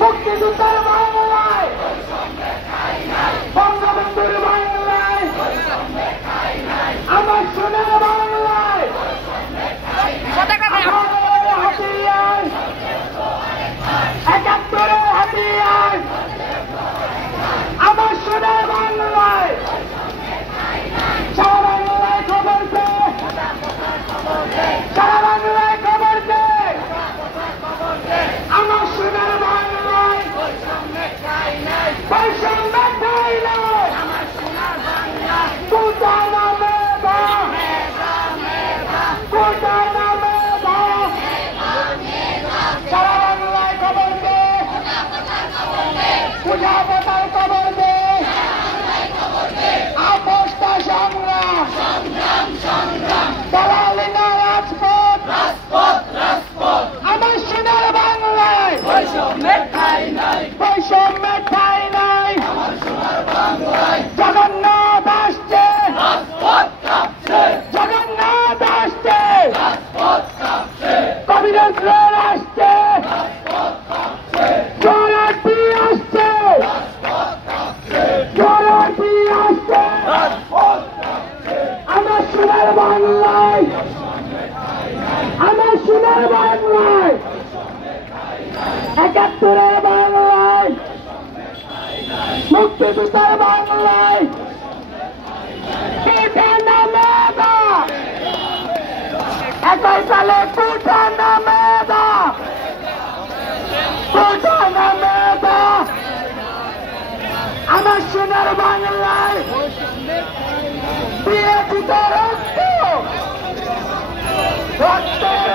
মুক্তিযুদ্ধের বাংলায়, বঙ্গবন্ধুর বাংলায়, আমার সোনার বাংলায়, হাতিয়ার ৭১-এর হাতিয়ার, আমার সোনার বাংলায়, সারা বাংলায় খবর দে, সারা বাংলায় খবর দে, আমার সোনার বাংলায় বৈষম্য ঠাই নাই, কোথায় নামে বা কোথায় নামে বা, সারা বাংলায় খবর দে, পূজা পাতার খবর দে, আপোষটা সংগ্রাম, দালালি না রাজপথ, আমার সোনার বাংলায় বৈষম্যের ঠাই নাই, জগন্নাথ আসছে, জগন্নাথ আসছে, কবিরাজ আসছে, জোরাটি আসছে, জোরাটি আসছে, আমার সোনার বাংলায়, আমার সোনার বাংলায়, ৭১-এর বাংলায়, মুক্তিযুদ্ধের বাংলায়, কোথায় নামে বা, ২১ সালে কোথায় নামে বা, কোথায় নামে বা, আমার সোনার বাংলায় দিয়ে দিতে রক্ত, রক্তের